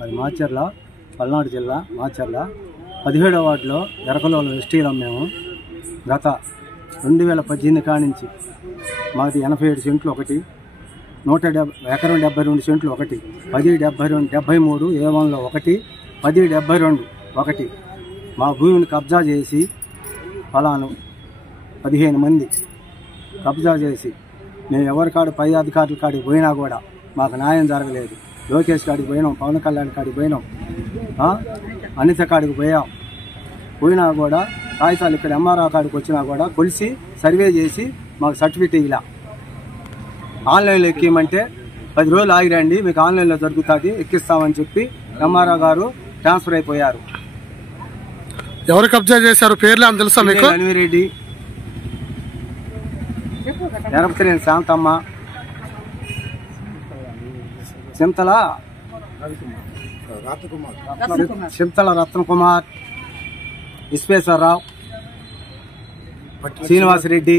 అది మాచర్ల, పల్నాడు జిల్లా మాచర్ల 17వ వార్డులో ఎరకలోలు ఎస్టీలం. మేము గత 2018 కానించి మాది 87 సెంట్లు ఒకటి, 170 సెంట్లు ఒకటి, 1073 A1లో ఒకటి, 1072 ఒకటి మా భూమిని కబ్జా చేసి ఫలాను 15 మంది కబ్జా చేసి మేము ఎవరి పై అధికారుల కాడికి పోయినా కూడా మాకు న్యాయం జరగలేదు. లోకేష్ కాడికి పోయినాం, పవన్ కళ్యాణ్ కాడికి పోయినాం, అనిత కాడికి పోయినా కూడా కాగితాలు ఇక్కడ ఎంఆర్ఓ కాడికి వచ్చినా కూడా కొలిసి సర్వే చేసి మాకు సర్టిఫికేట్ ఇలా ఆన్లైన్లో ఎక్కిమంటే 10 రోజులు ఆగిరండి, మీకు ఆన్లైన్లో దొరుకుతుంది, ఎక్కిస్తామని చెప్పి ఎంఆర్ఓ గారు ట్రాన్స్ఫర్ అయిపోయారు. ఎవరు కబ్జా చేశారు? పేర్లు అని తెలుసా మీకు? అనివిరెడ్డి, ఎరపతిరేని శాంతమ్మ, చింతల రత్నకుమార్, విశ్వేశ్వరరావు, శ్రీనివాసరెడ్డి,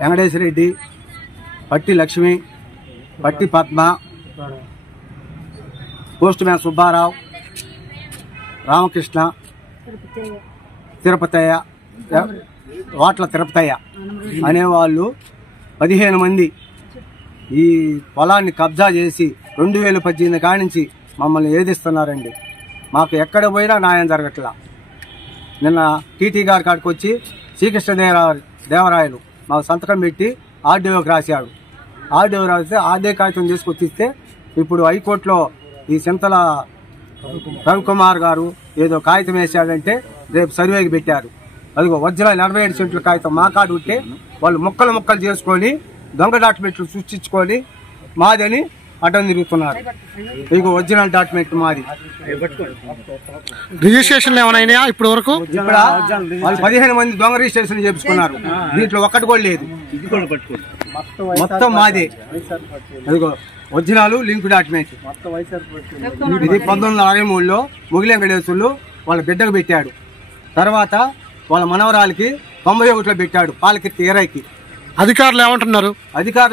వెంకటేశ్వరరెడ్డి, పట్టి లక్ష్మి, పట్టి పద్మ, పోస్ట్ మ్యాన్ సుబ్బారావు, రామకృష్ణ, తిరుపతయ్య, వాట్ల తిరుపతయ్య అనేవాళ్ళు 15 మంది ఈ పొలాన్ని కబ్జా చేసి 2018 కానించి మమ్మల్ని ఏదిస్తున్నారండి. మాకు ఎక్కడ పోయినా న్యాయం జరగట్లా. నిన్న టీటీ గారి కాడికి వచ్చి శ్రీకృష్ణదేవరాయలు మాకు సంతకం పెట్టి ఆర్డీఓకి రాశాడు. ఆర్డీఓ రాస్తే ఆర్డీ కాగితం తీసుకొచ్చిస్తే ఇప్పుడు హైకోర్టులో ఈ చింతల రవికుమార్ గారు ఏదో కాగితం వేశాడంటే రేపు సర్వేకి పెట్టారు. అదిగో ఒరిజినల్ 47 సెంట్ల కాగితం మా కాడు ఉంటే వాళ్ళు ముక్కలు చేసుకొని దొంగ డాక్యుమెంట్లు సృష్టించుకొని మాదని అడ్డం తిరుగుతున్నారు. ఇదిగో ఒరిజినల్ డాక్యుమెంట్ మాది. రిజిస్ట్రేషన్ ఏమైనా ఇప్పుడు వరకు? ఇక్కడ వాళ్ళు 15 మంది దొంగ రిజిస్ట్రేషన్ చేపించుకున్నారు. దీంట్లో ఒక్కటి కూడా లేదు, మొత్తం మాదే. అదిగో ఒరిజినల్ లింక్ డాక్యుమెంట్. ఇది 1963లో ముగిలి వెంకటేశ్వర్లు వాళ్ళ బిడ్డకు పెట్టాడు. తర్వాత వాళ్ళ మనవరాలకి 91లో పెట్టాడు, పాలకెత్తి ఏరైకి. అధికారులు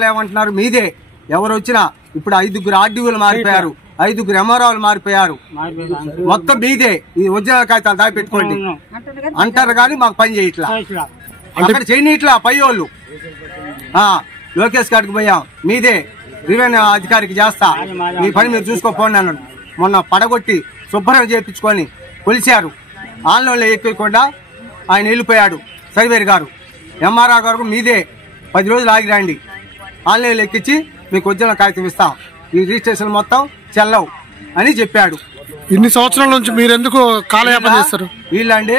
ఏమంటున్నారు? మీదే ఎవరు వచ్చినా ఇప్పుడు 5 ఆర్డీఓలు మారిపోయారు, 5 ఎంఆర్ఓలు మారిపోయారు, మొత్తం మీదే. ఈ ఒరిజినల్ కాగితాలు దాచి పెట్టుకోండి అంటారు కానీ మాకు పని చేయట్లా, అక్కడ చేయనిట్లా పై వాళ్ళు. లోకేష్ గారికి పోయాం, మీదే రెవెన్యూ అధికారికి చేస్తా, మీ పని మీరు చూసుకోపోండి అన్నాడు. మొన్న పడగొట్టి శుభ్రం చేయించుకొని కొలిచారు. ఆన్లైన్లో ఎక్కకుండా ఆయన వెళ్ళిపోయాడు సర్వేర్ గారు. ఎంఆర్ఆర్ గారు మీదే 10 రోజులు ఆగిరండి, ఆన్లైన్లో ఎక్కించి మీకు ఒరిజినల్ కాగితం ఇస్తాం, ఈ రిజిస్ట్రేషన్ మొత్తం చెల్లవు అని చెప్పాడు. ఇన్ని సంవత్సరాల నుంచి మీరు ఎందుకు కాలయాపన చేస్తారు? వీళ్ళండి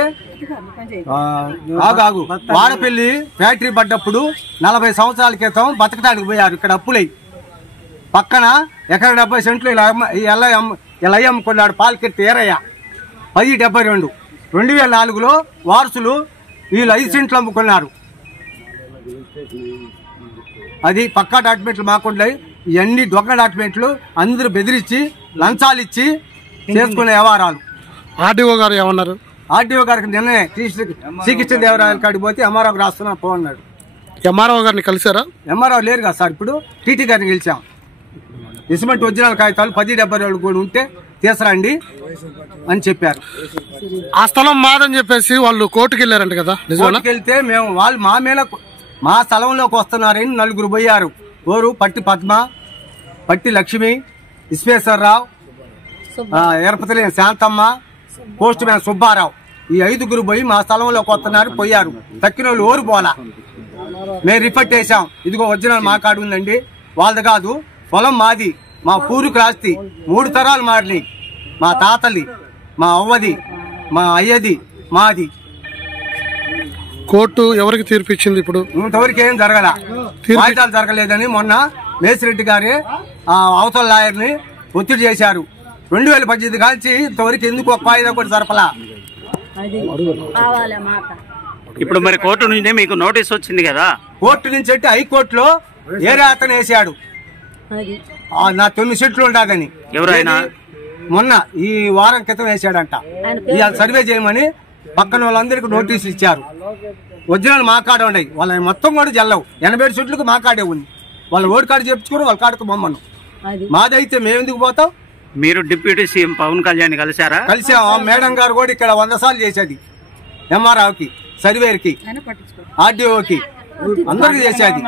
ఆగు వాడపల్లి ఫ్యాక్టరీ పడ్డప్పుడు 40 సంవత్సరాల క్రితం బతకడానికి పోయారు. ఇక్కడ అప్పులై పక్కన ఎకర 70 సెంట్లు ఇలా అమ్ముకున్నాడు పాలకెత్తి ఏరయ్య. 1072 2004లో వారసులు వీళ్ళు 5 సెంట్లు అమ్ముకున్నారు. అది పక్కా డాక్యుమెంట్లు మాకుండాయి. ఇవన్నీ దొంగ డాక్యుమెంట్లు, అందరూ బెదిరించి లంచాలు ఇచ్చి చేసుకునే వ్యవహారాలు. ఆర్డీఓ గారు ఏమన్నారు? ఆర్డీఓ గారికి నిన్నే శ్రీకృష్ణదేవరాయల కాడికి పోతే ఎంఆర్ఓకి రాస్తున్నా పో అన్నాడు. ఎంఆర్ఓ గారిని కలిసారా? ఎంఆర్ఓ లేరు కదా సార్, ఇప్పుడు టీటీ గారిని గెలిచాం. ఇసుమంటి ఒరిజినల్ కాగితాలు 1072 కూడా ఉంటే తీసుకురండి అని చెప్పారు. ఆ స్థలం మాదని చెప్పేసి వాళ్ళు కోర్టుకు వెళ్ళారంట కదా? కోర్టుకు వెళ్తే మేము వాళ్ళు మా స్థలంలోకి వస్తున్నారని 4 పోయారు. ఓరు పట్టి పద్మ, పట్టి లక్ష్మి, విశ్వేశ్వరరావు, ఎరపతిలేని శాంతమ్మ, పోస్ట్ మ్యాన్ సుబ్బారావు, ఈ 5 పోయి మా స్థలంలోకి వస్తున్నారు. పోయారు, తక్కిన వాళ్ళు ఓరు పోలా. మేము రిపోర్ట్ చేసాం, ఇదిగో ఒరిజినల్ మా కాడు ఉందండి, వాళ్ళది కాదు, పొలం మాది, మా పూర్వీకుల ఆస్తి, 3 తరాలు మారినాయి. మా తాతది, మా అవ్వది, మా అయ్యది, మాది. కోర్టు ఎవరికి తీర్పు ఇచ్చింది? ఇప్పుడు ఇంతవరకు ఏం జరగల, వాయిదాలు జరగలేదని మొన్న మేసిరెడ్డి గారి అవతల లాయర్ని ఒత్తిడి చేశారు. 2018 కాల్చి ఇంతవరకు ఎందుకు ఒక వాయిదా కూడా జరపలా. ఇప్పుడు మరి కోర్టు నుంచి మీకు నోటీస్ వచ్చింది కదా? కోర్టు నుంచి అంటే హైకోర్టులో ఏరే అతను వేసాడు నా 9 సెంట్లు ఉండదని. ఎవరైనా మొన్న ఈ వారం క్రితం వేసాడంట. ఇవాళ సర్వే చేయమని పక్కన వాళ్ళందరికీ నోటీసులు ఇచ్చారు. ఒరిజినల్ మా కాడే ఉన్నాయి, వాళ్ళ మొత్తం కూడా జల్లవు. 87 సెంట్లకు మా కాడే ఉంది. వాళ్ళ ఓడి కాడు చెప్పుకోరు, వాళ్ళ కాడుకు బొమ్మను. మాదైతే మేము ఎందుకు పోతాం? మీరు డిప్యూటీ సీఎం పవన్ కళ్యాణ్ కలిశారా? కలిసాం. మేడం గారు కూడా ఇక్కడ 100 సార్లు చేసేది. ఎంఆర్ఓకి, సర్వేర్కి, ఆర్డీఓకి అందరికి చేసేది.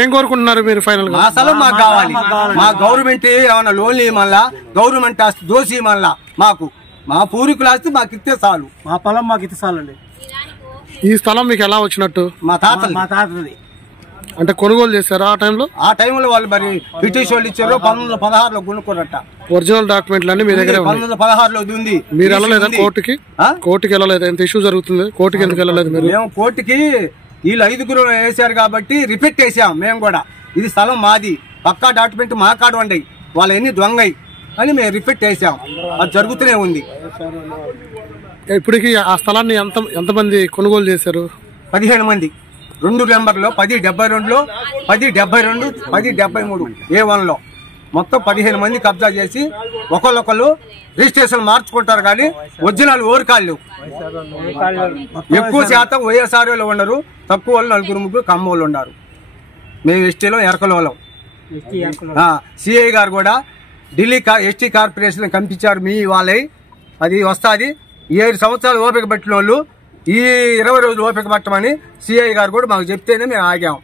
ఏం కోరుకుంటున్నారు మీరు ఫైనల్ గా? మా స్థలం మాకు కావాలి. మా గవర్నమెంట్ ఏమన్నా లోన్లు ఇవ్వమల్లా, గవర్నమెంట్ ఆస్తి దోసి ఇవ్వమల్లా. మాకు మా పూర్వీకుల ఆస్తి మాకు ఇస్తే చాలు. మా పొలం మాకు ఇస్తే చాలండి. ఈ స్థలం మీకు ఎలా వచ్చినట్టు? మా తాతది. అంటే కొనుగోలు చేశారా ఆ టైంలో? ఆ టైంలో వాళ్ళు మరి బ్రిటిష్ వాళ్ళు ఇచ్చారు. 1916లో కొనుక్కోరట. ఒరిజినల్ డాక్యుమెంట్లు అన్ని మీ దగ్గర 1916లో ఉంది. మీరు వెళ్ళలేదా కోర్టుకి? కోర్టుకి వెళ్ళలేదు? ఎంత ఇష్యూ జరుగుతుంది? కోర్టుకి ఎందుకు వెళ్ళలేదు మీరు? మేము కోర్టుకి వీళ్ళు 5 వేసారు కాబట్టి రిపీట్ చేసాం. మేము కూడా ఇది స్థలం మాది, పక్కా డాక్యుమెంట్ మా కాడ ఉండయి, వాళ్ళు ఎన్ని దొంగయి అని మేము రిపీట్ చేసాం. అది జరుగుతూనే ఉంది. ఇప్పటికి ఆ స్థలాన్ని ఎంతమంది కొనుగోలు చేశారు? 15 మంది. 2 నెంబర్లో 1072లో 1072 1073 A1లో మొత్తం 15 మంది కబ్జా చేసి ఒకళ్ళొకళ్ళు రిజిస్ట్రేషన్ మార్చుకుంటారు. కానీ ఒరిజినల్ ఓరికాళ్ళు ఎక్కువ శాతం వైఎస్ఆర్ఓలో ఉండరు. తక్కువ వాళ్ళు 4-3 కమ్మోళ్ళు ఉన్నారు. మేము ఎస్టీలో ఎరకలోలం. సిఐ గారు కూడా ఢిల్లీ ఎస్టీ కార్పొరేషన్ కనిపించారు. మీ వాళ్ళే అది వస్తుంది. 7 సంవత్సరాలు ఓపిక పట్టిన వాళ్ళు ఈ 20 రోజులు ఓపిక పట్టమని సిఐ గారు కూడా మాకు చెప్తేనే మేము ఆగాం.